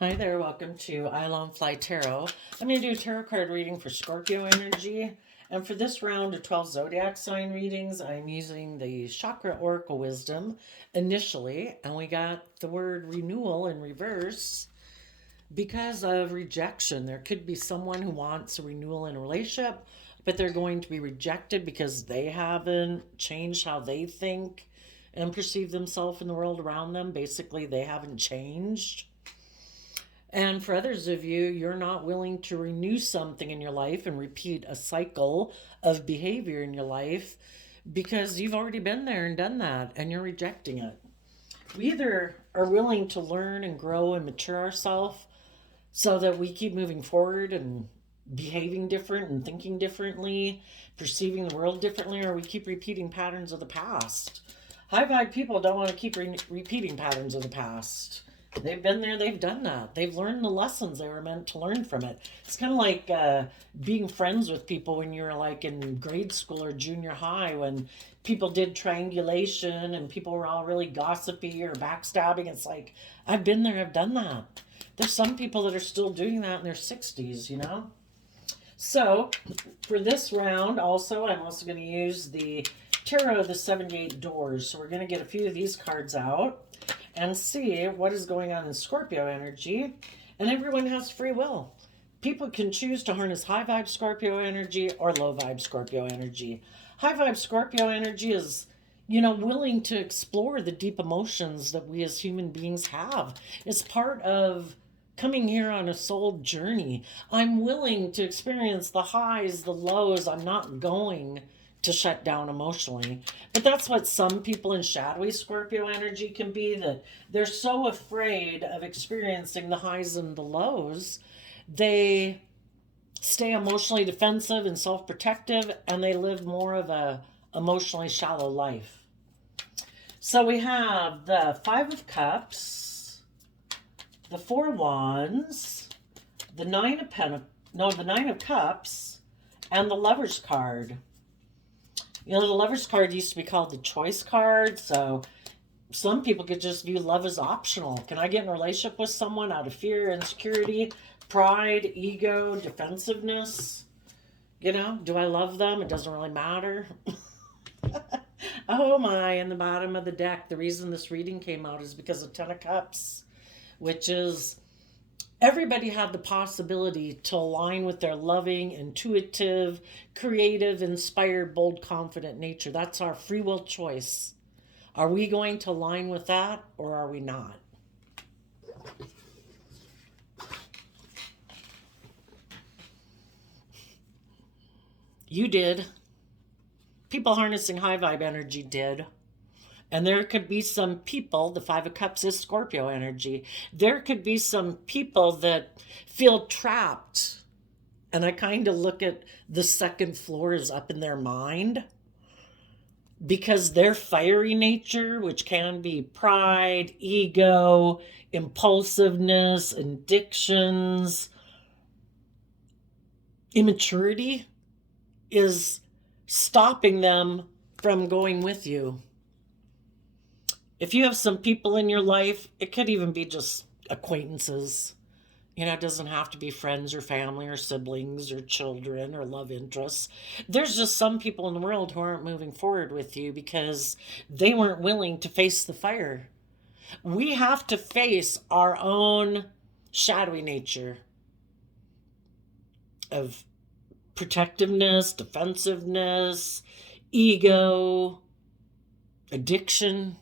Hi there, welcome to I Long Fly Tarot. I'm going to do a tarot card reading for Scorpio energy. And for this round of 12 zodiac sign readings, I'm using the Chakra Oracle Wisdom initially. And we got the word renewal in reverse because of rejection. There could be someone who wants a renewal in a relationship, but they're going to be rejected because they haven't changed how they think and perceive themselves in the world around them. Basically, they haven't changed. And for others of you, you're not willing to renew something in your life and repeat a cycle of behavior in your life because you've already been there and done that and you're rejecting it. We either are willing to learn and grow and mature ourselves so that we keep moving forward and behaving different and thinking differently, perceiving the world differently, or we keep repeating patterns of the past. High vibe people don't want to keep repeating patterns of the past. They've been there, they've done that. They've learned the lessons they were meant to learn from it. It's kind of like being friends with people when you're like in grade school or junior high, when people did triangulation and people were all really gossipy or backstabbing. It's like, I've been there, I've done that. There's some people that are still doing that in their 60s, you know? So for this round also, I'm also going to use the Tarot of the 78 Doors. So we're going to get a few of these cards out and see what is going on in Scorpio energy. And everyone has free will. People can choose to harness high vibe Scorpio energy or low vibe Scorpio energy. High vibe Scorpio energy is, willing to explore the deep emotions that we as human beings have. It's part of coming here on a soul journey. I'm willing to experience the highs, the lows. I'm not going to shut down emotionally. But that's what some people in shadowy Scorpio energy can be, that they're so afraid of experiencing the highs and the lows. They stay emotionally defensive and self-protective, and they live more of a emotionally shallow life. So we have the Five of Cups, the Four Wands, the Nine of Cups, and the Lover's card. The Lover's card used to be called the choice card, so some people could just view love as optional. Can I get in a relationship with someone out of fear, insecurity, pride, ego, defensiveness? Do I love them? It doesn't really matter. Oh my, in the bottom of the deck, the reason this reading came out is because of Ten of Cups, which is everybody had the possibility to align with their loving, intuitive, creative, inspired, bold, confident nature. That's our free will choice. Are we going to align with that or are we not? You did. People harnessing high vibe energy did. And there could be some people, the Five of Cups is Scorpio energy. There could be some people that feel trapped. And I kind of look at the second floor is up in their mind because their fiery nature, which can be pride, ego, impulsiveness, addictions, immaturity, is stopping them from going with you. If you have some people in your life, it could even be just acquaintances. It doesn't have to be friends or family or siblings or children or love interests. There's just some people in the world who aren't moving forward with you because they weren't willing to face the fire. We have to face our own shadowy nature of protectiveness, defensiveness, ego, addiction.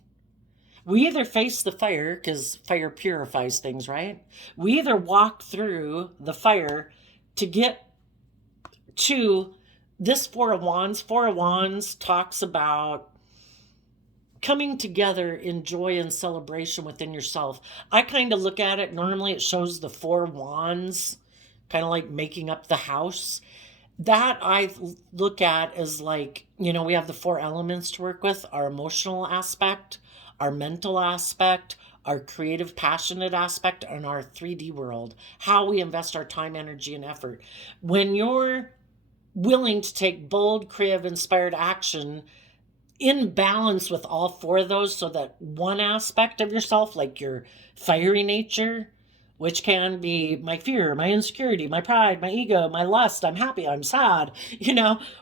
We either face the fire, because fire purifies things, right? We either walk through the fire to get to this Four of Wands. Four of Wands talks about coming together in joy and celebration within yourself. I kind of look at it, normally it shows the Four Wands, kind of like making up the house. That I look at as like, we have the four elements to work with: our emotional aspect, our mental aspect, our creative, passionate aspect, and our 3D world, how we invest our time, energy, and effort. When you're willing to take bold, creative, inspired action in balance with all four of those, so that one aspect of yourself, like your fiery nature, which can be my fear, my insecurity, my pride, my ego, my lust. I'm happy, I'm sad,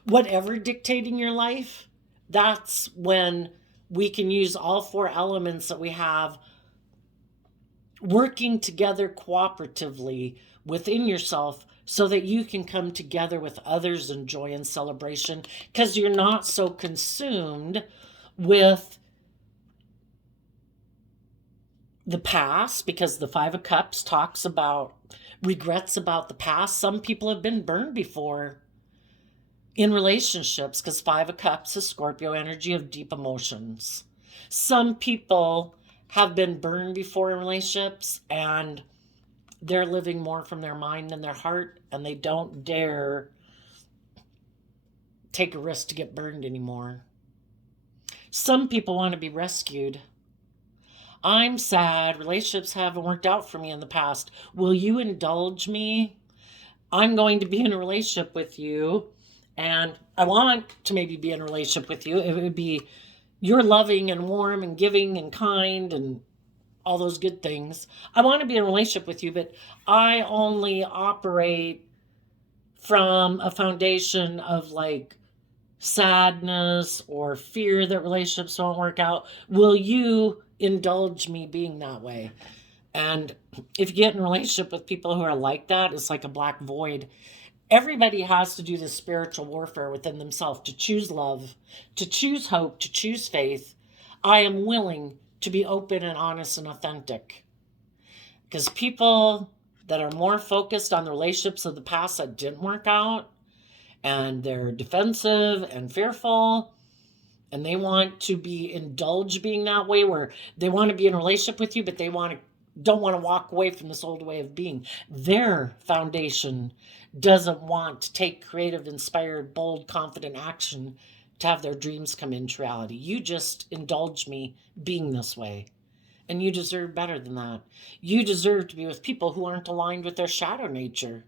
whatever dictating your life. That's when we can use all four elements that we have working together cooperatively within yourself so that you can come together with others in joy and celebration because you're not so consumed with the past, because the Five of Cups talks about regrets about the past. Some people have been burned before in relationships because Five of Cups is Scorpio energy of deep emotions. Some people have been burned before in relationships and they're living more from their mind than their heart, and they don't dare take a risk to get burned anymore. Some people want to be rescued. I'm sad. Relationships haven't worked out for me in the past. Will you indulge me? I'm going to be in a relationship with you, and I want to maybe be in a relationship with you. It would be you're loving and warm and giving and kind and all those good things. I want to be in a relationship with you, but I only operate from a foundation of like sadness or fear that relationships won't work out. Will you indulge me being that way? And if you get in a relationship with people who are like that, it's like a black void. Everybody has to do this spiritual warfare within themselves to choose love, to choose hope, to choose faith. I am willing to be open and honest and authentic. Because people that are more focused on the relationships of the past that didn't work out, and they're defensive and fearful, and they want to be indulged being that way, where they want to be in a relationship with you, but they don't want to walk away from this old way of being. Their foundation doesn't want to take creative, inspired, bold, confident action to have their dreams come into reality. You just indulge me being this way. And you deserve better than that. You deserve to be with people who aren't aligned with their shadow nature.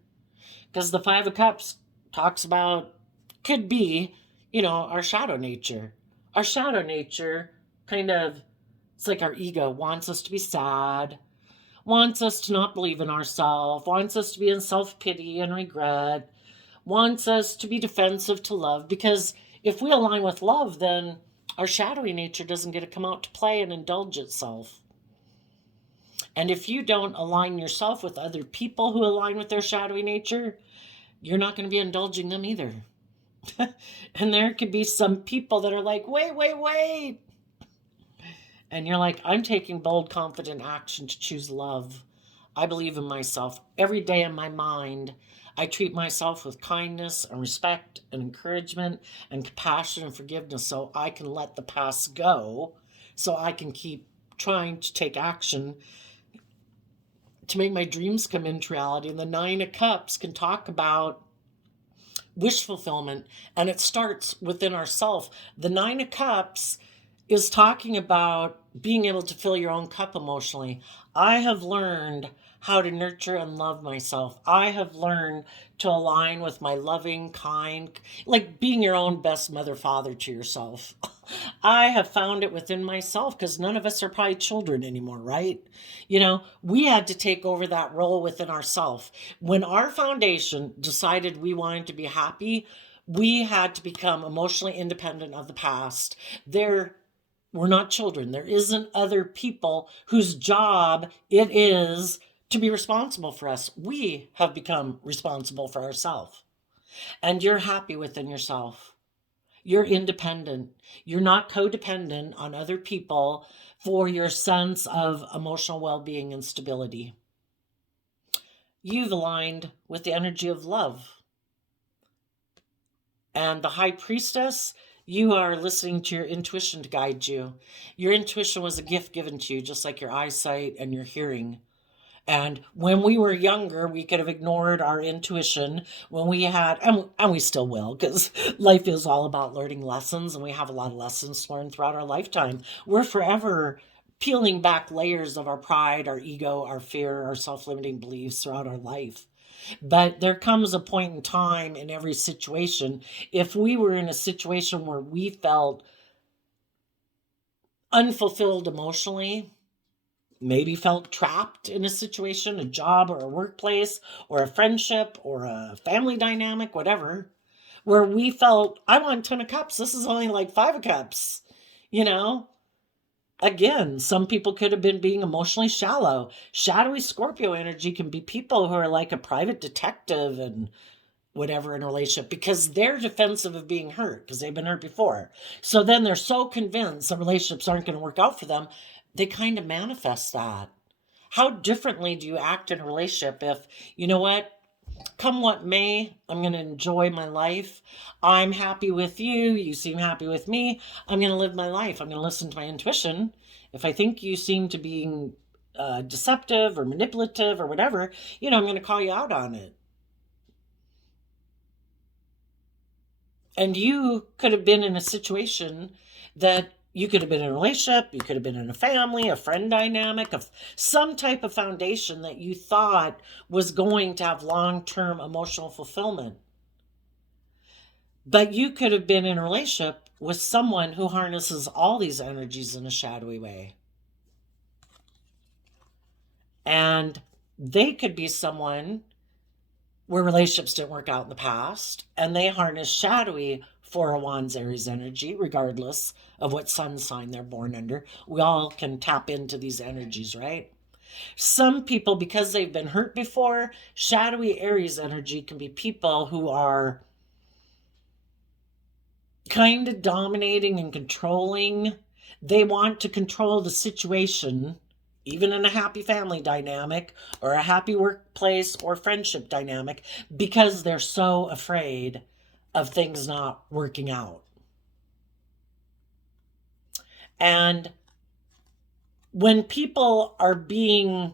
Because the Five of Cups talks about, could be, our shadow nature. Our shadow nature kind of, it's like our ego wants us to be sad, wants us to not believe in ourselves, wants us to be in self-pity and regret, wants us to be defensive to love. Because if we align with love, then our shadowy nature doesn't get to come out to play and indulge itself. And if you don't align yourself with other people who align with their shadowy nature, you're not going to be indulging them either. And there could be some people that are like, wait. And you're like, I'm taking bold, confident action to choose love. I believe in myself. Every day in my mind, I treat myself with kindness and respect and encouragement and compassion and forgiveness so I can let the past go, so I can keep trying to take action to make my dreams come into reality. And the Nine of Cups can talk about wish fulfillment, and it starts within ourselves. The Nine of Cups is talking about being able to fill your own cup emotionally. I have learned how to nurture and love myself. I have learned to align with my loving, kind, like being your own best mother, father to yourself. I have found it within myself because none of us are probably children anymore, right? We had to take over that role within ourselves. When our foundation decided we wanted to be happy, we had to become emotionally independent of the past. We're not children. There isn't other people whose job it is to be responsible for us. We have become responsible for ourselves. And you're happy within yourself. You're independent. You're not codependent on other people for your sense of emotional well-being and stability. You've aligned with the energy of love. And the High Priestess, you are listening to your intuition to guide you. Your intuition was a gift given to you, just like your eyesight and your hearing. And when we were younger, we could have ignored our intuition when we had, and we still will, because life is all about learning lessons, and we have a lot of lessons to learn throughout our lifetime. We're forever peeling back layers of our pride, our ego, our fear, our self-limiting beliefs throughout our life. But there comes a point in time in every situation, if we were in a situation where we felt unfulfilled emotionally, maybe felt trapped in a situation, a job or a workplace or a friendship or a family dynamic, whatever, where we felt, I want 10 of cups. This is only like 5 of cups, you know? Again, some people could have been being emotionally shallow. Shadowy Scorpio energy can be people who are like a private detective and whatever in a relationship because they're defensive of being hurt because they've been hurt before. So then they're so convinced that relationships aren't going to work out for them, they kind of manifest that. How differently do you act in a relationship if, you know what, come what may, I'm going to enjoy my life. I'm happy with you. You seem happy with me. I'm going to live my life. I'm going to listen to my intuition. If I think you seem to be deceptive or manipulative or whatever, I'm going to call you out on it. And you could have been in a situation that you could have been in a relationship, you could have been in a family, a friend dynamic, of some type of foundation that you thought was going to have long-term emotional fulfillment. But you could have been in a relationship with someone who harnesses all these energies in a shadowy way. And they could be someone where relationships didn't work out in the past, and they harness shadowy 4 of Wands Aries energy, regardless of what sun sign they're born under. We all can tap into these energies, right? Some people, because they've been hurt before, shadowy Aries energy can be people who are kind of dominating and controlling. They want to control the situation, even in a happy family dynamic or a happy workplace or friendship dynamic, because they're so afraid of things not working out. And when people are being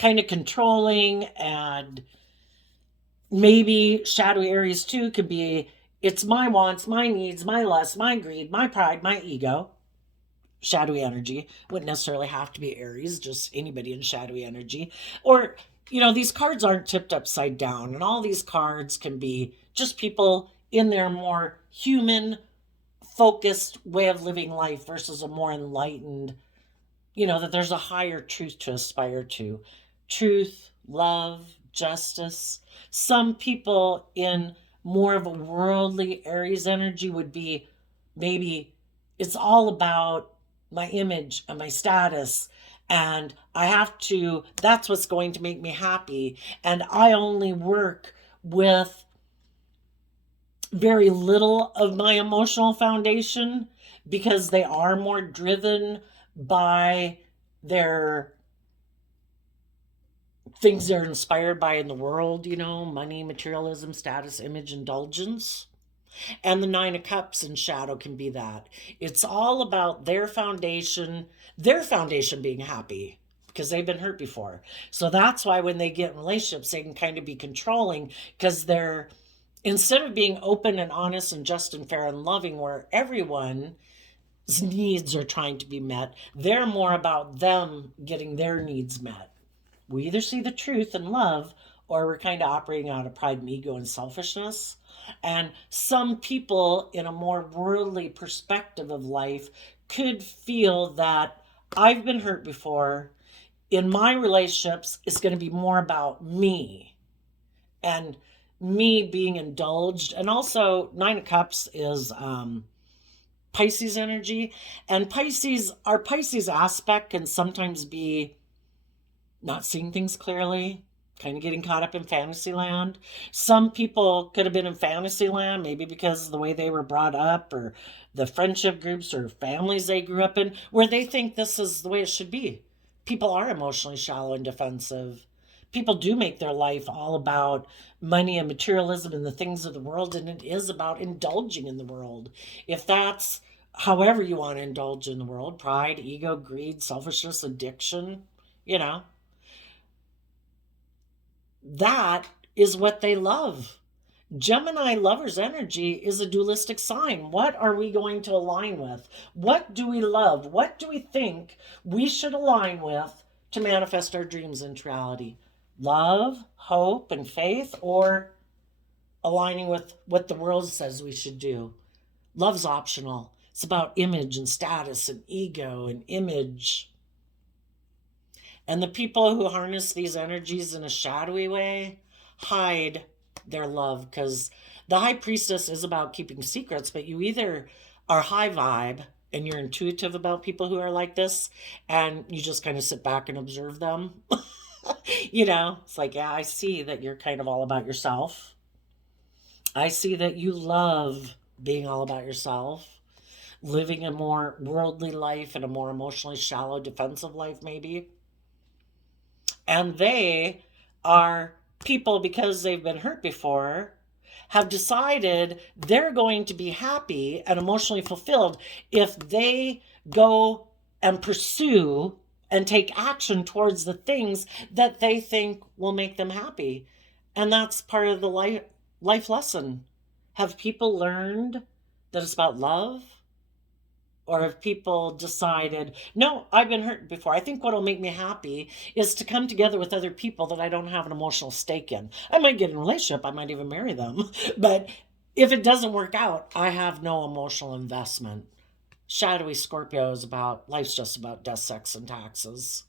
kind of controlling, and maybe shadowy Aries too could be, it's my wants, my needs, my lust, my greed, my pride, my ego. Shadowy energy wouldn't necessarily have to be Aries, just anybody in shadowy energy. Or, these cards aren't tipped upside down, and all these cards can be just people in their more human focused way of living life versus a more enlightened, that there's a higher truth to aspire to. Truth, love, justice. Some people in more of a worldly Aries energy would be, maybe it's all about my image and my status, and that's what's going to make me happy, and I only work with very little of my emotional foundation because they are more driven by their things they're inspired by in the world, money, materialism, status, image, indulgence. And the 9 of Cups in shadow can be that. It's all about their foundation being happy because they've been hurt before. So that's why when they get in relationships, they can kind of be controlling because they're, instead of being open and honest and just and fair and loving where everyone's needs are trying to be met, they're more about them getting their needs met. We either see the truth and love, or we're kind of operating out of pride and ego and selfishness. And some people in a more worldly perspective of life could feel that I've been hurt before. In my relationships, it's going to be more about me and me being indulged. And also 9 of Cups is Pisces energy. And our Pisces aspect can sometimes be not seeing things clearly, kind of getting caught up in fantasy land. Some people could have been in fantasy land, maybe because of the way they were brought up or the friendship groups or families they grew up in, where they think this is the way it should be. People are emotionally shallow and defensive. People do make their life all about money and materialism and the things of the world, and it is about indulging in the world. If that's however you want to indulge in the world, pride, ego, greed, selfishness, addiction, that is what they love. Gemini lover's energy is a dualistic sign. What are we going to align with? What do we love? What do we think we should align with to manifest our dreams into reality? Love, hope, and faith, or aligning with what the world says we should do? Love's optional. It's about image and status and ego and image. And the people who harness these energies in a shadowy way hide their love, because the high priestess is about keeping secrets, but you either are high vibe and you're intuitive about people who are like this and you just kind of sit back and observe them. It's like, yeah, I see that you're kind of all about yourself. I see that you love being all about yourself, living a more worldly life and a more emotionally shallow, defensive life, maybe. And they are people, because they've been hurt before, have decided they're going to be happy and emotionally fulfilled if they go and pursue and take action towards the things that they think will make them happy. And that's part of the life lesson. Have people learned that it's about love? Or have people decided, no, I've been hurt before. I think what'll make me happy is to come together with other people that I don't have an emotional stake in. I might get in a relationship, I might even marry them. But if it doesn't work out, I have no emotional investment. Shadowy Scorpio is about, life's just about death, sex, and taxes.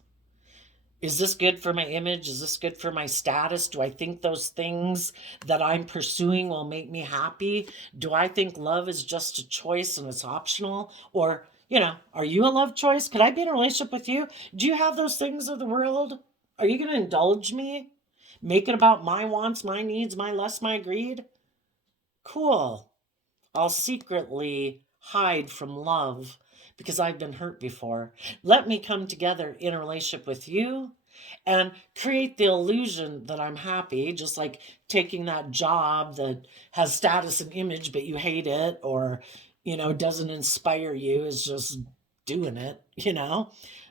Is this good for my image? Is this good for my status? Do I think those things that I'm pursuing will make me happy? Do I think love is just a choice and it's optional? Or, are you a love choice? Could I be in a relationship with you? Do you have those things of the world? Are you going to indulge me? Make it about my wants, my needs, my lust, my greed? Cool. I'll secretly hide from love because I've been hurt before. Let me come together in a relationship with you and create the illusion that I'm happy, just like taking that job that has status and image, but you hate it, or, doesn't inspire you, is just doing it.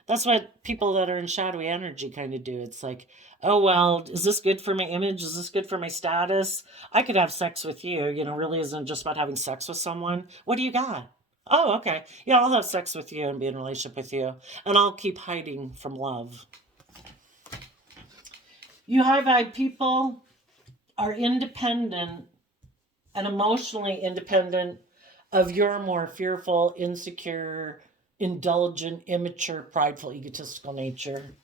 That's what people that are in shadowy energy kind of do. It's like, oh, well, is this good for my image? Is this good for my status? I could have sex with you, really isn't just about having sex with someone. What do you got? Oh, okay. Yeah, I'll have sex with you and be in a relationship with you. And I'll keep hiding from love. You high vibe people are independent and emotionally independent of your more fearful, insecure, indulgent, immature, prideful, egotistical nature.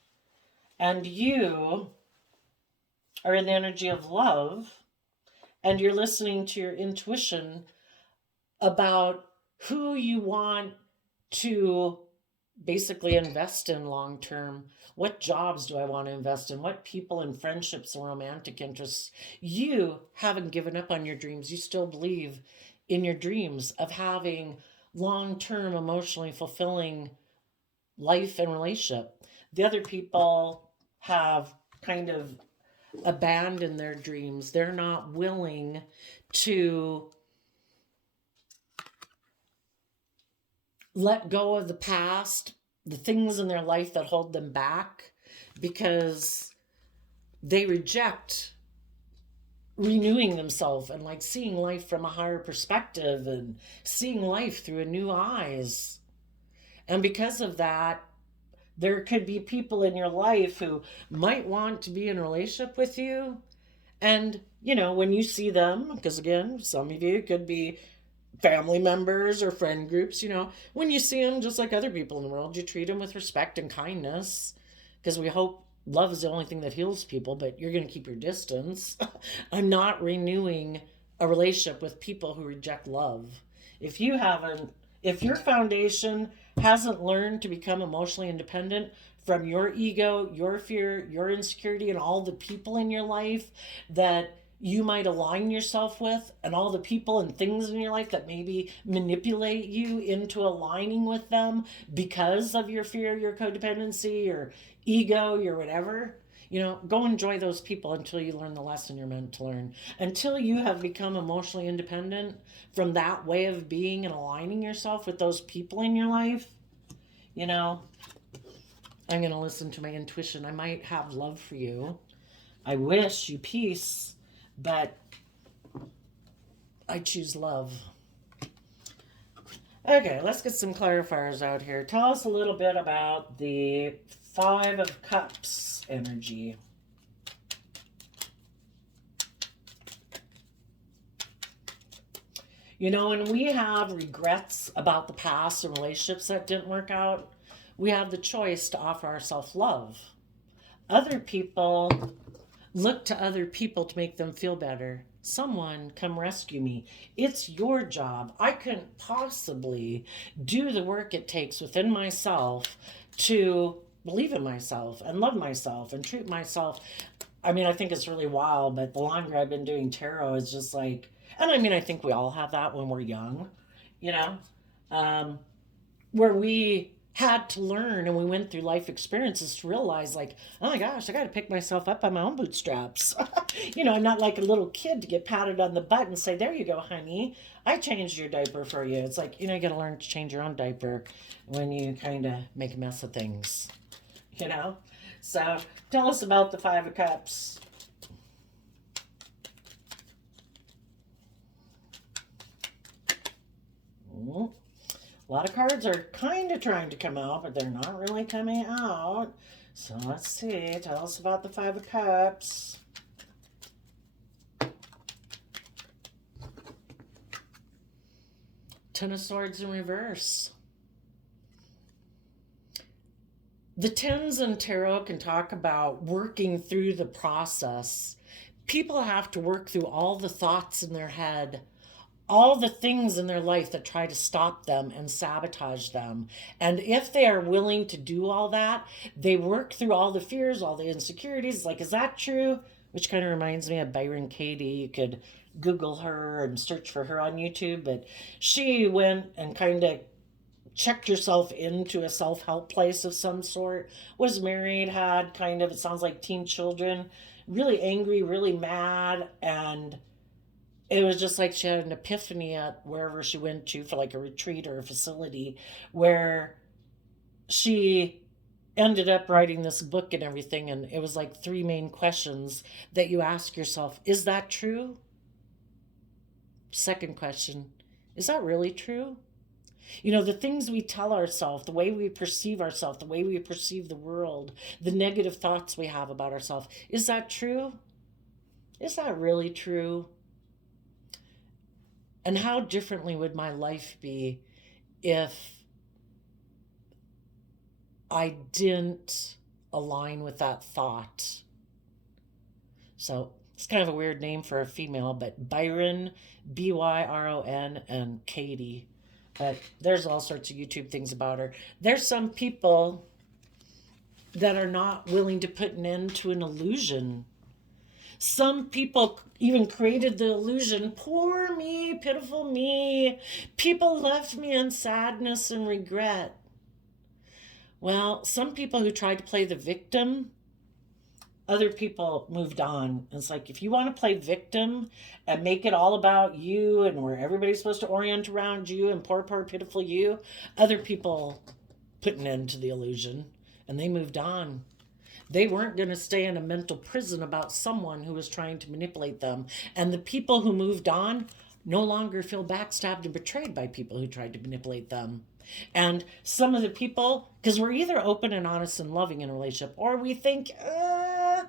And you are in the energy of love, and you're listening to your intuition about who you want to basically invest in long term. What jobs do I want to invest in? What people and friendships and romantic interests? You haven't given up on your dreams. You still believe in your dreams of having long term, emotionally fulfilling life and relationship. The other people have kind of abandoned their dreams. They're not willing to let go of the past, the things in their life that hold them back, because they reject renewing themselves and like seeing life from a higher perspective and seeing life through a new eyes. And because of that, there could be people in your life who might want to be in a relationship with you. And, when you see them, because again, some of you could be family members or friend groups, when you see them, just like other people in the world, you treat them with respect and kindness, because we hope love is the only thing that heals people, but you're going to keep your distance. I'm not renewing a relationship with people who reject love. If your foundation hasn't learned to become emotionally independent from your ego, your fear, your insecurity, and all the people in your life that you might align yourself with, and all the people and things in your life that maybe manipulate you into aligning with them because of your fear, your codependency, your ego, your whatever, go enjoy those people until you learn the lesson you're meant to learn. Until you have become emotionally independent from that way of being and aligning yourself with those people in your life, I'm going to listen to my intuition. I might have love for you. I wish you peace, but I choose love. Okay, let's get some clarifiers out here. Tell us a little bit about the Five of Cups energy. When we have regrets about the past and relationships that didn't work out, we have the choice to offer ourselves love. Other people look to other people to make them feel better. Someone come rescue me. It's your job. I couldn't possibly do the work it takes within myself to believe in myself and love myself and treat myself. I mean, I think it's really wild, but the longer I've been doing tarot, it's just like, and I mean, I think we all have that when we're young, you know, um, where we had to learn and we went through life experiences to realize, like, oh my gosh, I got to pick myself up by my own bootstraps. You know, I'm not like a little kid to get patted on the butt and say, there you go, honey, I changed your diaper for you. It's like, you know, you got to learn to change your own diaper when you kind of make a mess of things, you know? So tell us about the Five of Cups. Mm. A lot of cards are kind of trying to come out, but they're not really coming out. So let's see. Tell us about the Five of Cups. Ten of Swords in reverse. The tens in tarot can talk about working through the process. People have to work through all the thoughts in their head, all the things in their life that try to stop them and sabotage them. And if they are willing to do all that, they work through all the fears, all the insecurities. Like, is that true? Which kind of reminds me of Byron Katie. You could Google her and search for her on YouTube. But she went and kind of checked herself into a self-help place of some sort, was married, had kind of, it sounds like teen children, really angry, really mad, and it was just like she had an epiphany at wherever she went to for like a retreat or a facility, where she ended up writing this book and everything. And it was like three main questions that you ask yourself. Is that true? Second question, is that really true? You know, the things we tell ourselves, the way we perceive ourselves, the way we perceive the world, the negative thoughts we have about ourselves, is that true? Is that really true? And how differently would my life be if I didn't align with that thought? So it's kind of a weird name for a female, but Byron, Byron, and Katie. But there's all sorts of YouTube things about her. There's some people that are not willing to put an end to an illusion. Some people even created the illusion, poor me, pitiful me. People left me in sadness and regret. Well, some people who tried to play the victim, other people moved on. It's like, if you want to play victim and make it all about you and where everybody's supposed to orient around you and poor, pitiful you, other people put an end to the illusion and they moved on. They weren't going to stay in a mental prison about someone who was trying to manipulate them. And the people who moved on no longer feel backstabbed and betrayed by people who tried to manipulate them. And some of the people, because we're either open and honest and loving in a relationship, or we think, I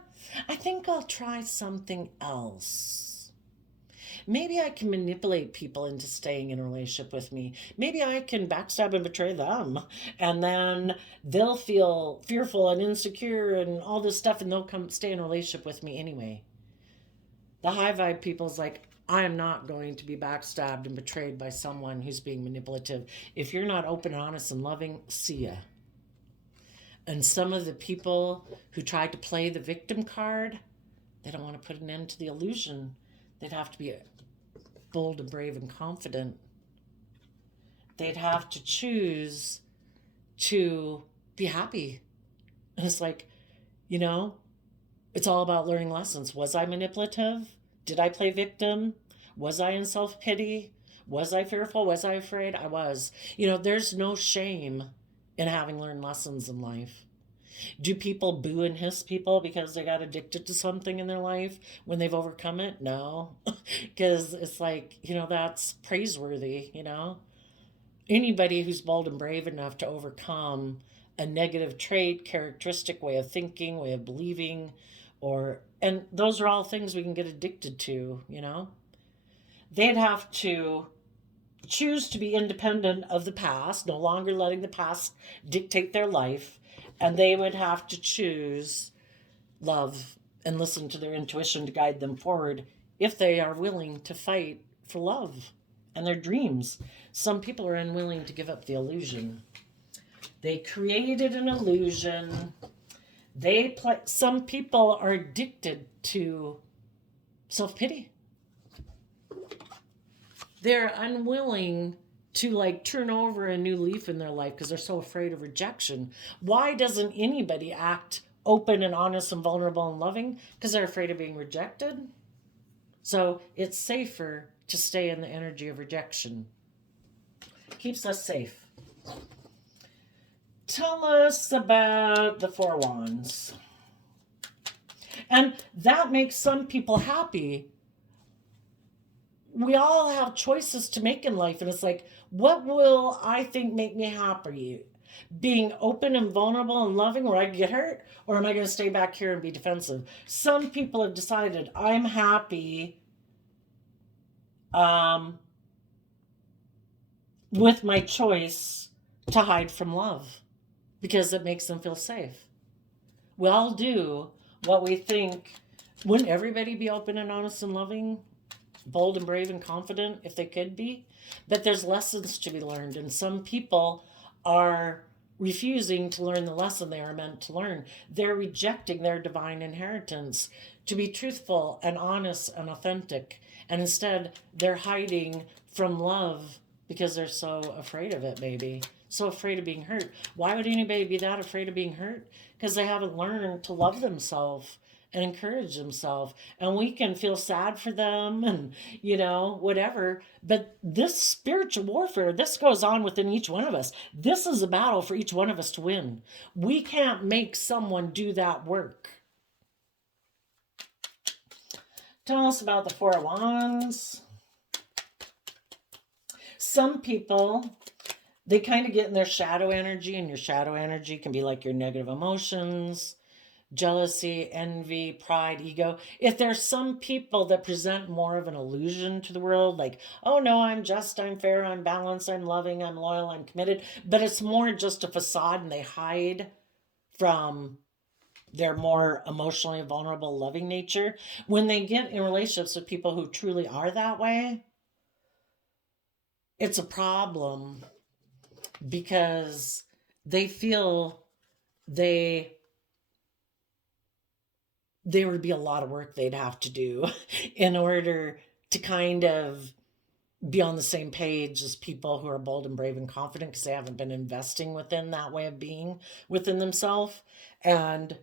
think I'll try something else. Maybe I can manipulate people into staying in a relationship with me. Maybe I can backstab and betray them. And then they'll feel fearful and insecure and all this stuff, and they'll come stay in a relationship with me anyway. The high vibe people's like, I am not going to be backstabbed and betrayed by someone who's being manipulative. If you're not open, honest, and loving, see ya. And some of the people who tried to play the victim card, they don't want to put an end to the illusion. They'd have to be bold and brave and confident. They'd have to choose to be happy. And it's like, you know, it's all about learning lessons. Was I manipulative? Did I play victim? Was I in self-pity? Was I fearful? Was I afraid? I was. You know, there's no shame in having learned lessons in life. Do people boo and hiss people because they got addicted to something in their life when they've overcome it? No. Because it's like, you know, that's praiseworthy, you know. Anybody who's bold and brave enough to overcome a negative trait, characteristic, way of thinking, way of believing, and those are all things we can get addicted to, you know. They'd have to choose to be independent of the past, no longer letting the past dictate their life, and they would have to choose love and listen to their intuition to guide them forward if they are willing to fight for love and their dreams. Some people are unwilling to give up the illusion. They created an illusion. Some people are addicted to self-pity. They're unwilling to like turn over a new leaf in their life because they're so afraid of rejection. Why doesn't anybody act open and honest and vulnerable and loving? Because they're afraid of being rejected. So it's safer to stay in the energy of rejection. Keeps us safe. Tell us about the Four Wands. And that makes some people happy. We all have choices to make in life, and it's like, what will I think make me happy? Being open and vulnerable and loving where I get hurt, or am I going to stay back here and be defensive? Some people have decided I'm happy with my choice to hide from love because it makes them feel safe. We all do what we think. Wouldn't everybody be open and honest and loving, bold and brave and confident if they could be? But there's lessons to be learned, and some people are refusing to learn the lesson they are meant to learn. They're rejecting their divine inheritance to be truthful and honest and authentic, and instead they're hiding from love because they're so afraid of it, maybe. So afraid of being hurt. Why would anybody be that afraid of being hurt? Because they haven't learned to love themselves and encourage themselves. And we can feel sad for them and, whatever. But this spiritual warfare, this goes on within each one of us. This is a battle for each one of us to win. We can't make someone do that work. Tell us about the Four of Wands. Some people, they kind of get in their shadow energy, and your shadow energy can be like your negative emotions, jealousy, envy, pride, ego. If there's some people that present more of an illusion to the world, like, oh no, I'm just, I'm fair, I'm balanced, I'm loving, I'm loyal, I'm committed, but it's more just a facade and they hide from their more emotionally vulnerable, loving nature. When they get in relationships with people who truly are that way, it's a problem because they feel there would be a lot of work they'd have to do in order to kind of be on the same page as people who are bold and brave and confident because they haven't been investing within that way of being within themselves. And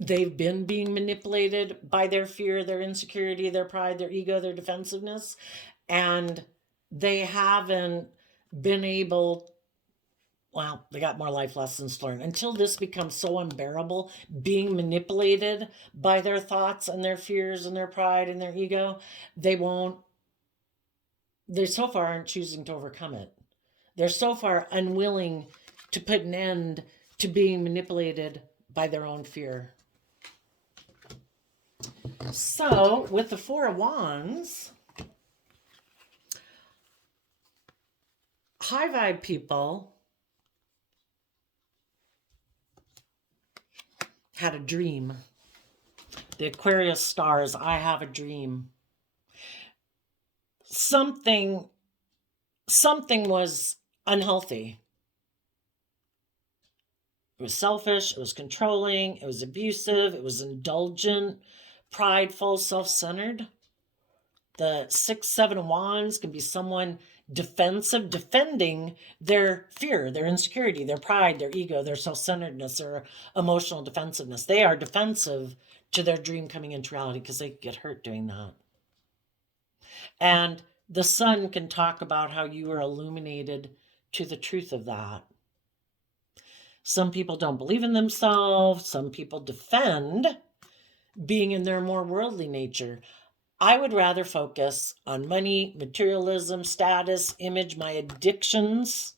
they've been being manipulated by their fear, their insecurity, their pride, their ego, their defensiveness. And they haven't been able, they got more life lessons to learn. Until this becomes so unbearable, being manipulated by their thoughts and their fears and their pride and their ego, they so far aren't choosing to overcome it. They're so far unwilling to put an end to being manipulated by their own fear. So, with the Four of Wands, high vibe people had a dream. The Aquarius stars, I have a dream. Something was unhealthy. It was selfish, it was controlling, it was abusive, it was indulgent, prideful, self-centered. The 6, 7 of Wands can be someone defensive, defending their fear, their insecurity, their pride, their ego, their self-centeredness, their emotional defensiveness. They are defensive to their dream coming into reality because they get hurt doing that. And the Sun can talk about how you are illuminated to the truth of that. Some people don't believe in themselves. Some people defend being in their more worldly nature. I would rather focus on money, materialism, status, image, my addictions,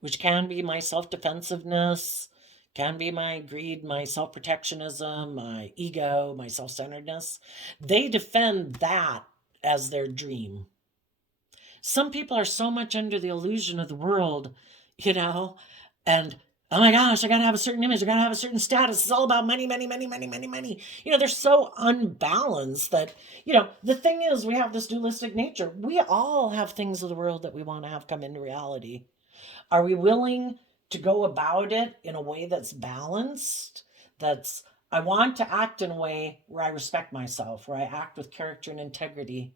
which can be my self-defensiveness, can be my greed, my self-protectionism, my ego, my self-centeredness. They defend that as their dream. Some people are so much under the illusion of the world, and oh my gosh, I got to have a certain image. I got to have a certain status. It's all about money, money, money, money, money, money. They're so unbalanced that, the thing is, we have this dualistic nature. We all have things of the world that we want to have come into reality. Are we willing to go about it in a way that's balanced? I want to act in a way where I respect myself, where I act with character and integrity.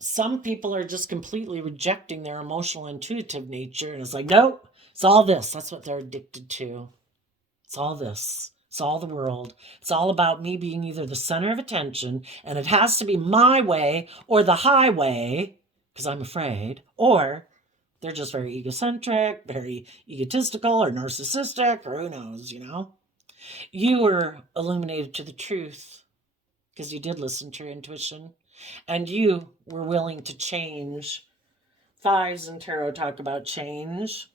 Some people are just completely rejecting their emotional, intuitive nature, and it's like, nope, it's all this. That's what they're addicted to. It's all this. It's all the world. It's all about me being either the center of attention, and it has to be my way or the highway, because I'm afraid, or they're just very egocentric, very egotistical, or narcissistic, or who knows, You were illuminated to the truth because you did listen to your intuition, and you were willing to change. Fives in tarot talk about change,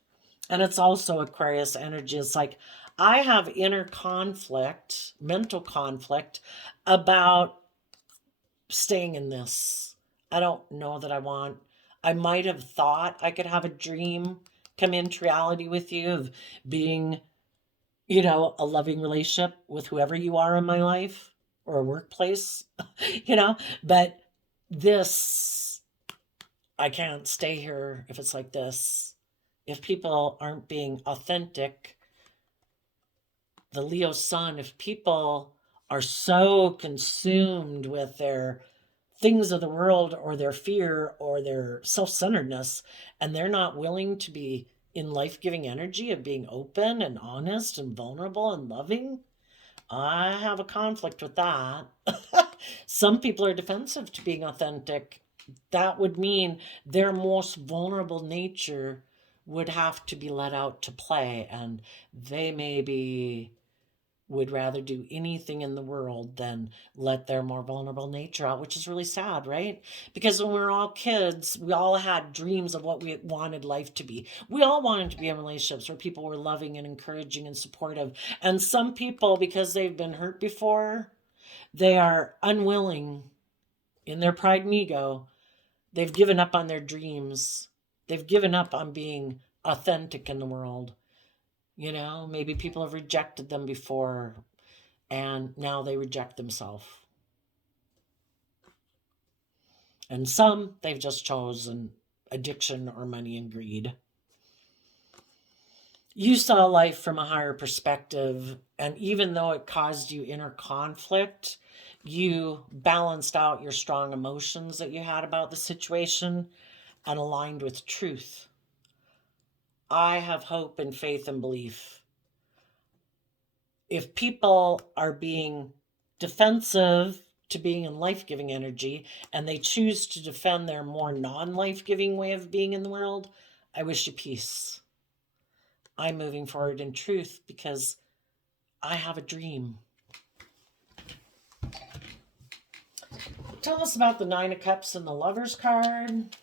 and it's also Aquarius energy. It's like, I have inner conflict, mental conflict about staying in this. I don't know that I might have thought I could have a dream come into reality with you of being, a loving relationship with whoever you are in my life or a workplace, but this, I can't stay here if it's like this. If people aren't being authentic, the Leo sun, if people are so consumed with their things of the world or their fear or their self-centeredness, and they're not willing to be in life-giving energy of being open and honest and vulnerable and loving, I have a conflict with that. Some people are defensive to being authentic. That would mean their most vulnerable nature would have to be let out to play, and they maybe would rather do anything in the world than let their more vulnerable nature out, which is really sad, right? Because when we were all kids, we all had dreams of what we wanted life to be. We all wanted to be in relationships where people were loving and encouraging and supportive. And some people, because they've been hurt before, they are unwilling in their pride and ego. They've given up on their dreams. They've given up on being authentic in the world. Maybe people have rejected them before, and now they reject themselves. And some, they've just chosen addiction or money and greed. You saw life from a higher perspective, and even though it caused you inner conflict, you balanced out your strong emotions that you had about the situation and aligned with truth. I have hope and faith and belief. If people are being defensive to being in life-giving energy and they choose to defend their more non-life-giving way of being in the world, I wish you peace. I'm moving forward in truth because I have a dream. Tell us about the Nine of Cups and the Lovers card.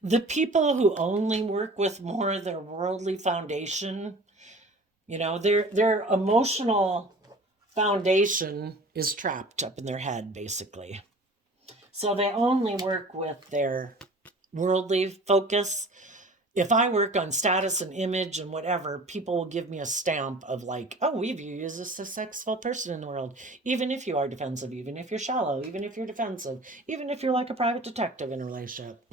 The people who only work with more of their worldly foundation, their emotional foundation is trapped up in their head, basically. So they only work with their worldly focus. If I work on status and image and whatever, people will give me a stamp of like, oh, we view you as a successful person in the world. Even if you are defensive, even if you're shallow, even if you're defensive, even if you're like a private detective in a relationship.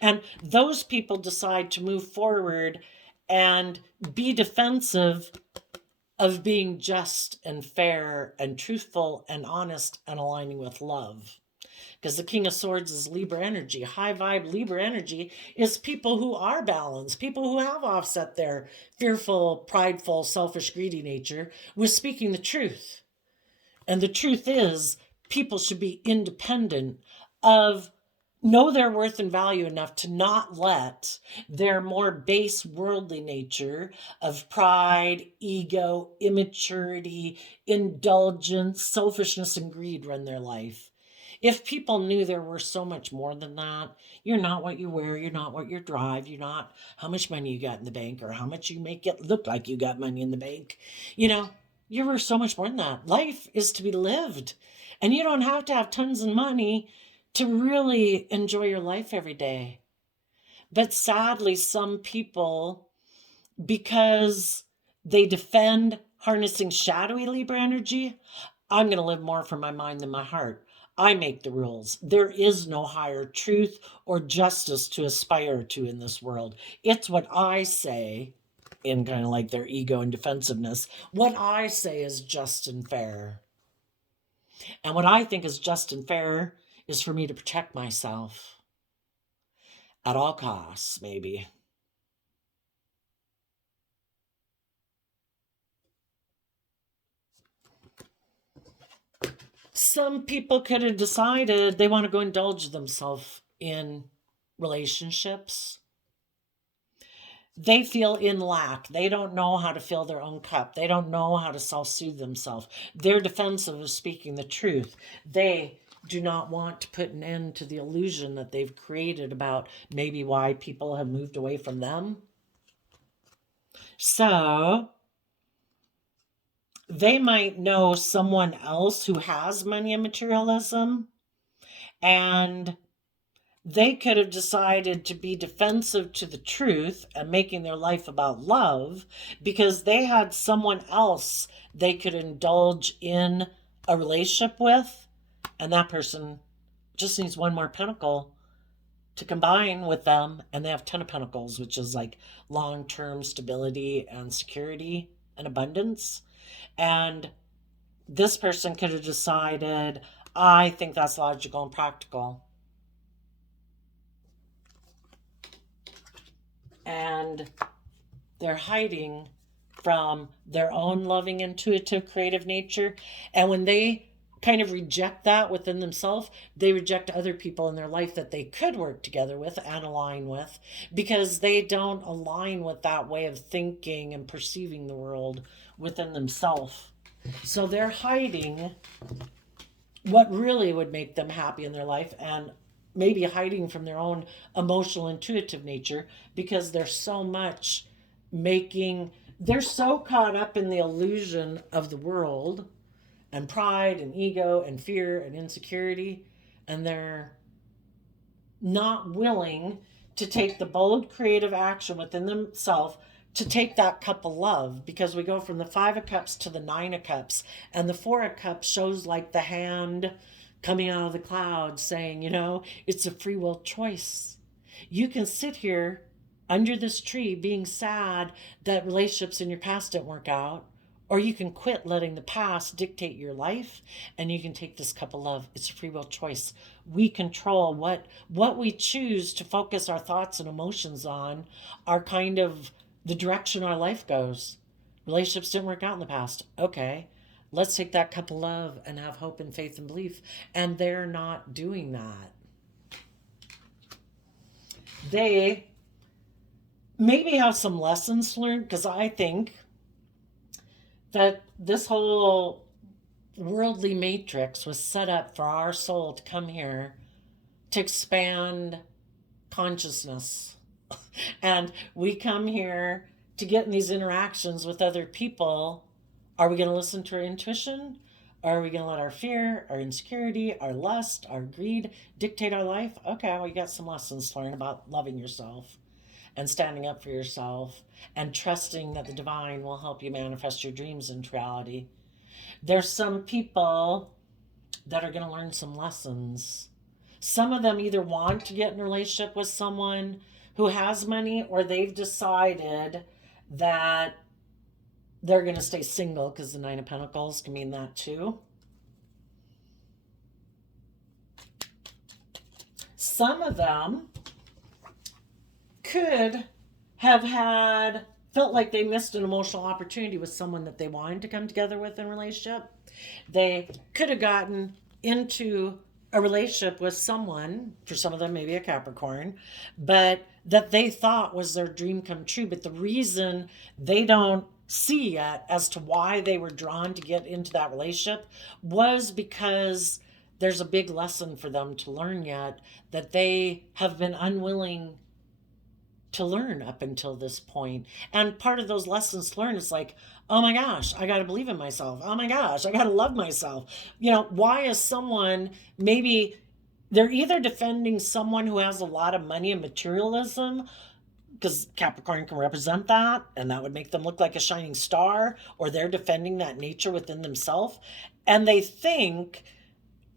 And those people decide to move forward and be defensive of being just and fair and truthful and honest and aligning with love. Because the King of Swords is Libra energy. High vibe Libra energy is people who are balanced, people who have offset their fearful, prideful, selfish, greedy nature with speaking the truth. And the truth is, people should be independent know their worth and value enough to not let their more base worldly nature of pride, ego, immaturity, indulgence, selfishness, and greed run their life. If people knew there were so much more than that, you're not what you wear, you're not what you drive, you're not how much money you got in the bank or how much you make it look like you got money in the bank. You're worth so much more than that. Life is to be lived. And you don't have to have tons of money to really enjoy your life every day. But sadly, some people, because they defend harnessing shadowy Libra energy, I'm going to live more from my mind than my heart. I make the rules. There is no higher truth or justice to aspire to in this world. It's what I say, in kind of like their ego and defensiveness. What I say is just and fair. And what I think is just and fair is for me to protect myself at all costs, maybe. Some people could have decided they want to go indulge themselves in relationships. They feel in lack. They don't know how to fill their own cup. They don't know how to self-soothe themselves. They're defensive of speaking the truth. They do not want to put an end to the illusion that they've created about maybe why people have moved away from them. So they might know someone else who has money and materialism, and they could have decided to be defensive to the truth and making their life about love because they had someone else they could indulge in a relationship with, and that person just needs one more pentacle to combine with them, and they have 10 of pentacles, which is like long-term stability and security and abundance. And this person could have decided, I think that's logical and practical. And they're hiding from their own loving, intuitive, creative nature. And when they kind of reject that within themselves, they reject other people in their life that they could work together with and align with, because they don't align with that way of thinking and perceiving the world within themselves. So they're hiding what really would make them happy in their life, and maybe hiding from their own emotional, intuitive nature, because they're so caught up in the illusion of the world and pride and ego and fear and insecurity, and they're not willing to take the bold creative action within themselves to take that cup of love, because we go from the 5 of Cups to the 9 of Cups, and the 4 of Cups shows like the hand coming out of the clouds saying, it's a free will choice. You can sit here under this tree being sad that relationships in your past didn't work out, or you can quit letting the past dictate your life, and you can take this cup of love. It's a free will choice. We control what we choose to focus our thoughts and emotions on, are kind of the direction our life goes. Relationships didn't work out in the past. Okay, let's take that cup of love and have hope and faith and belief. And they're not doing that. They maybe have some lessons learned, because I think that this whole worldly matrix was set up for our soul to come here to expand consciousness. And we come here to get in these interactions with other people. Are we going to listen to our intuition? Or are we going to let our fear, our insecurity, our lust, our greed dictate our life? Okay, well, you got some lessons to learn about loving yourself and standing up for yourself and trusting that the divine will help you manifest your dreams into reality. There's some people that are going to learn some lessons. Some of them either want to get in a relationship with someone who has money, or they've decided that they're going to stay single, because the 9 of Pentacles can mean that too. Some of them could have felt like they missed an emotional opportunity with someone that they wanted to come together with in a relationship. They could have gotten into a relationship with someone, for some of them maybe a Capricorn, but that they thought was their dream come true. But the reason they don't see yet as to why they were drawn to get into that relationship was because there's a big lesson for them to learn yet, that they have been unwilling to learn up until this point. And part of those lessons learned is like, oh my gosh, I got to believe in myself. Oh my gosh, I got to love myself. Why is someone maybe they're either defending someone who has a lot of money and materialism, because Capricorn can represent that, and that would make them look like a shining star, or they're defending that nature within themselves. And they think,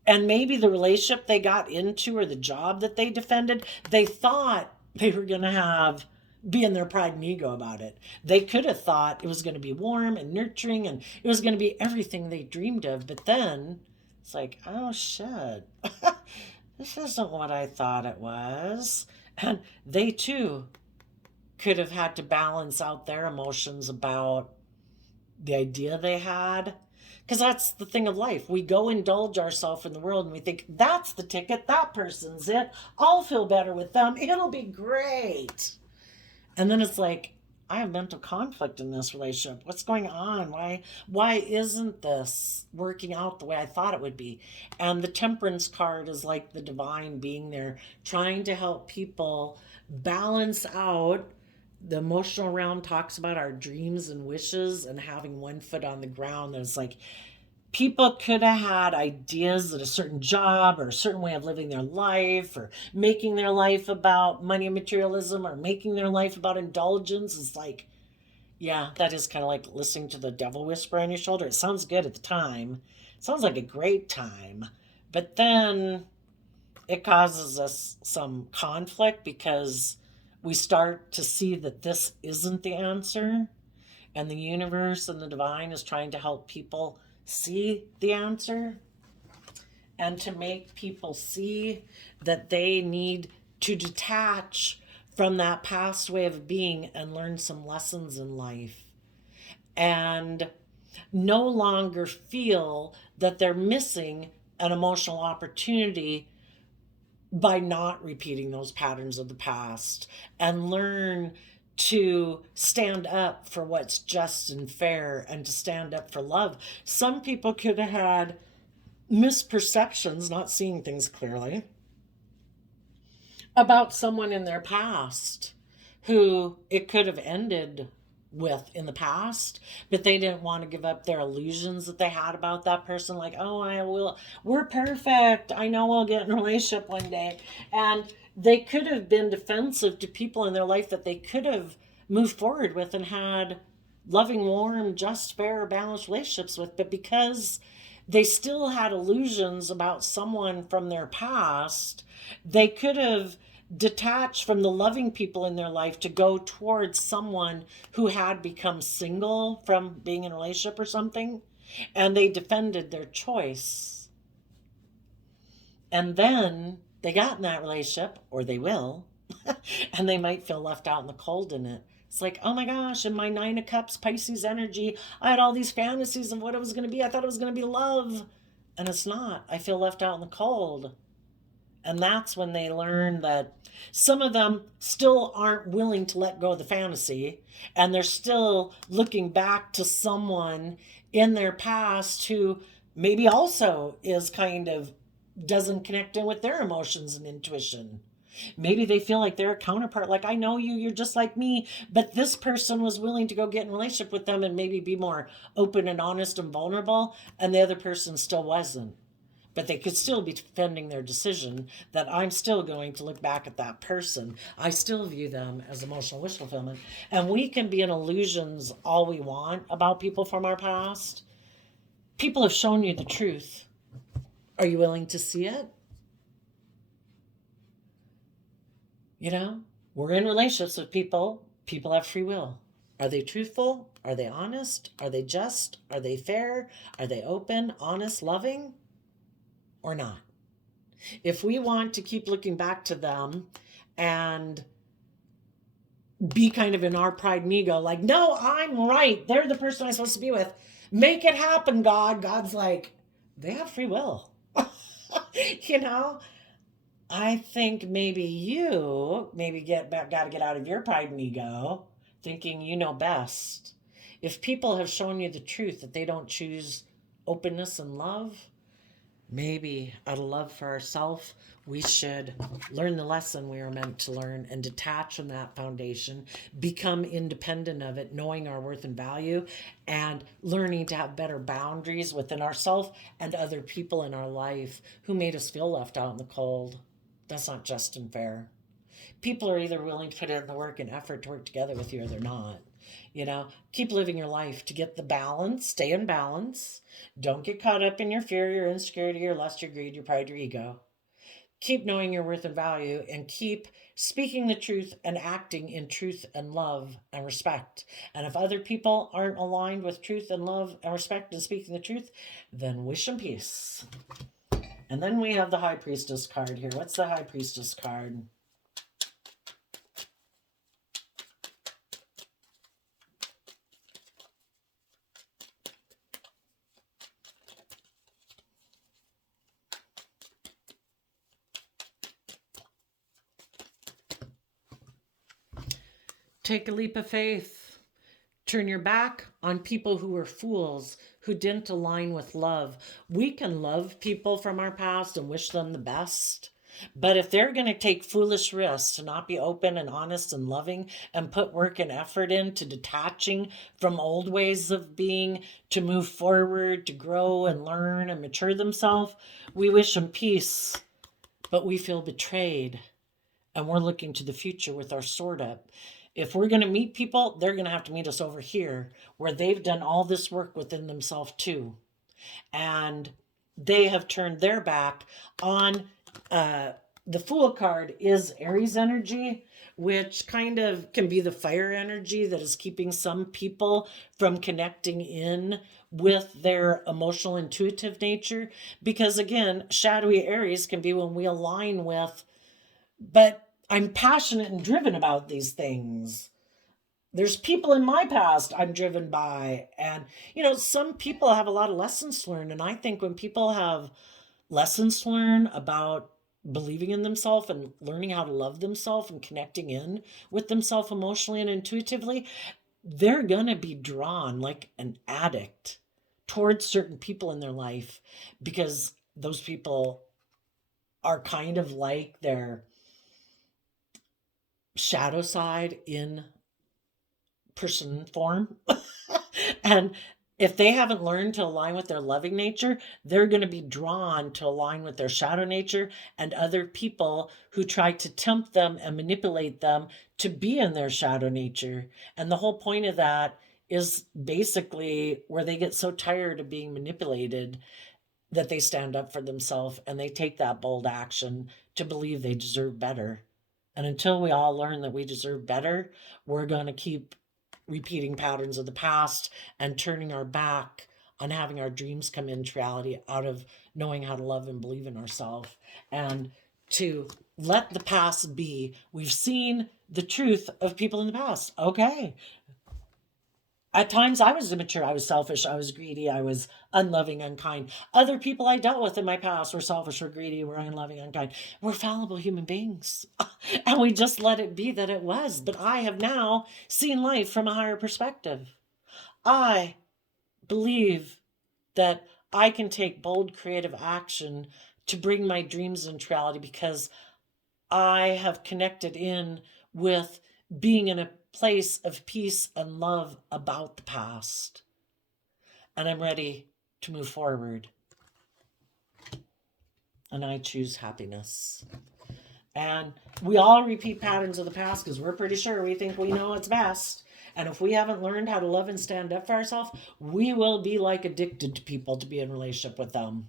and maybe the relationship they got into or the job that they defended, they thought they were going to be in their pride and ego about it. They could have thought it was going to be warm and nurturing and it was going to be everything they dreamed of. But then it's like, oh shit, this isn't what I thought it was. And they too could have had to balance out their emotions about the idea they had. Because that's the thing of life. We go indulge ourselves in the world and we think, that's the ticket, that person's it. I'll feel better with them. It'll be great. And then it's like, I have mental conflict in this relationship. What's going on? Why isn't this working out the way I thought it would be? And the Temperance card is like the divine being there, trying to help people balance out. The emotional realm talks about our dreams and wishes and having one foot on the ground. It's like people could have had ideas that a certain job or a certain way of living their life or making their life about money and materialism or making their life about indulgence. It's like, yeah, that is kind of like listening to the devil whisper on your shoulder. It sounds good at the time. It sounds like a great time. But then it causes us some conflict because we start to see that this isn't the answer, and the universe and the divine is trying to help people see the answer and to make people see that they need to detach from that past way of being and learn some lessons in life and no longer feel that they're missing an emotional opportunity by not repeating those patterns of the past and learn to stand up for what's just and fair and to stand up for love. Some people could have had misperceptions, not seeing things clearly, about someone in their past who it could have ended with in the past, but they didn't want to give up their illusions that they had about that person. Like, oh, we're perfect. I know we'll get in a relationship one day. And they could have been defensive to people in their life that they could have moved forward with and had loving, warm, just, fair, balanced relationships with. But because they still had illusions about someone from their past, they could have detached from the loving people in their life to go towards someone who had become single from being in a relationship or something, and they defended their choice. And then they got in that relationship, or they will, and they might feel left out in the cold in it. It's like, oh my gosh, in my 9 of Cups Pisces energy, I had all these fantasies of what it was going to be. I thought it was going to be love, and it's not. I feel left out in the cold. And that's when they learn that some of them still aren't willing to let go of the fantasy, and they're still looking back to someone in their past who maybe also is kind of doesn't connect in with their emotions and intuition. Maybe they feel like they're a counterpart, like, I know you, you're just like me, but this person was willing to go get in a relationship with them and maybe be more open and honest and vulnerable, and the other person still wasn't. But they could still be defending their decision that I'm still going to look back at that person. I still view them as emotional wish fulfillment. And we can be in illusions all we want about people from our past. People have shown you the truth. Are you willing to see it? We're in relationships with people. People have free will. Are they truthful? Are they honest? Are they just? Are they fair? Are they open, honest, loving? Or not? If we want to keep looking back to them and be kind of in our pride and ego, like, no, I'm right. They're the person I'm supposed to be with. Make it happen, God. God's like, they have free will. I think maybe you got to get out of your pride and ego thinking you know best. If people have shown you the truth that they don't choose openness and love, maybe out of love for ourselves, we should learn the lesson we are meant to learn and detach from that foundation, become independent of it, knowing our worth and value, and learning to have better boundaries within ourselves and other people in our life who made us feel left out in the cold. That's not just and fair. People are either willing to put in the work and effort to work together with you or they're not. Keep living your life to get the balance, stay in balance. Don't get caught up in your fear, your insecurity, your lust, your greed, your pride, your ego. Keep knowing your worth and value and keep speaking the truth and acting in truth and love and respect. And if other people aren't aligned with truth and love and respect and speaking the truth, then wish them peace. And then we have the High Priestess card here. What's the High Priestess card? Take a leap of faith. Turn your back on people who were fools, who didn't align with love. We can love people from our past and wish them the best. But if they're going to take foolish risks to not be open and honest and loving and put work and effort into detaching from old ways of being to move forward, to grow and learn and mature themselves, we wish them peace. But we feel betrayed and we're looking to the future with our sword up. If we're going to meet people, they're going to have to meet us over here where they've done all this work within themselves too. And they have turned their back on the Fool card is Aries energy, which kind of can be the fire energy that is keeping some people from connecting in with their emotional intuitive nature. Because again, shadowy Aries can be when we align with, but I'm passionate and driven about these things. There's people in my past I'm driven by. And, some people have a lot of lessons to learn. And I think when people have lessons to learn about believing in themselves and learning how to love themselves and connecting in with themselves emotionally and intuitively, they're going to be drawn like an addict towards certain people in their life because those people are kind of like their shadow side in person form. And if they haven't learned to align with their loving nature, they're going to be drawn to align with their shadow nature and other people who try to tempt them and manipulate them to be in their shadow nature. And the whole point of that is basically where they get so tired of being manipulated that they stand up for themselves and they take that bold action to believe they deserve better. And until we all learn that we deserve better, we're going to keep repeating patterns of the past and turning our back on having our dreams come into reality out of knowing how to love and believe in ourselves and to let the past be. We've seen the truth of people in the past. Okay. At times I was immature, I was selfish, I was greedy, I was unloving, unkind. Other people I dealt with in my past were selfish, were greedy, were unloving, unkind. We're fallible human beings. And we just let it be that it was. But I have now seen life from a higher perspective. I believe that I can take bold creative action to bring my dreams into reality because I have connected in with being in a place of peace and love about the past. And I'm ready to move forward. And I choose happiness. And we all repeat patterns of the past because we're pretty sure we think we know what's best. And if we haven't learned how to love and stand up for ourselves, we will be like addicted to people to be in relationship with them.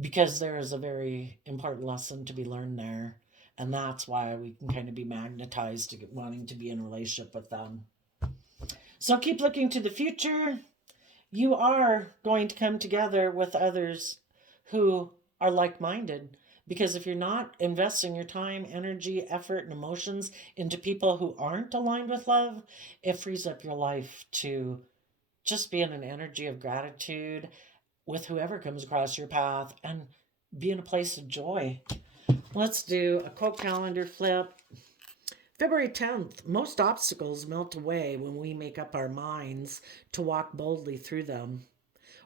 Because there is a very important lesson to be learned there. And that's why we can kind of be magnetized to wanting to be in a relationship with them. So keep looking to the future. You are going to come together with others who are like-minded. Because if you're not investing your time, energy, effort, and emotions into people who aren't aligned with love, it frees up your life to just be in an energy of gratitude with whoever comes across your path and be in a place of joy. Let's do a quote calendar flip. February 10th, most obstacles melt away when we make up our minds to walk boldly through them.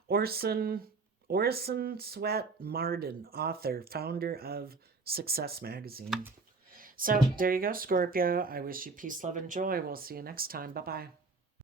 Orson Orson Swett Marden, author, founder of Success Magazine. So there you go, Scorpio. I wish you peace, love, and joy. We'll see you next time. Bye bye.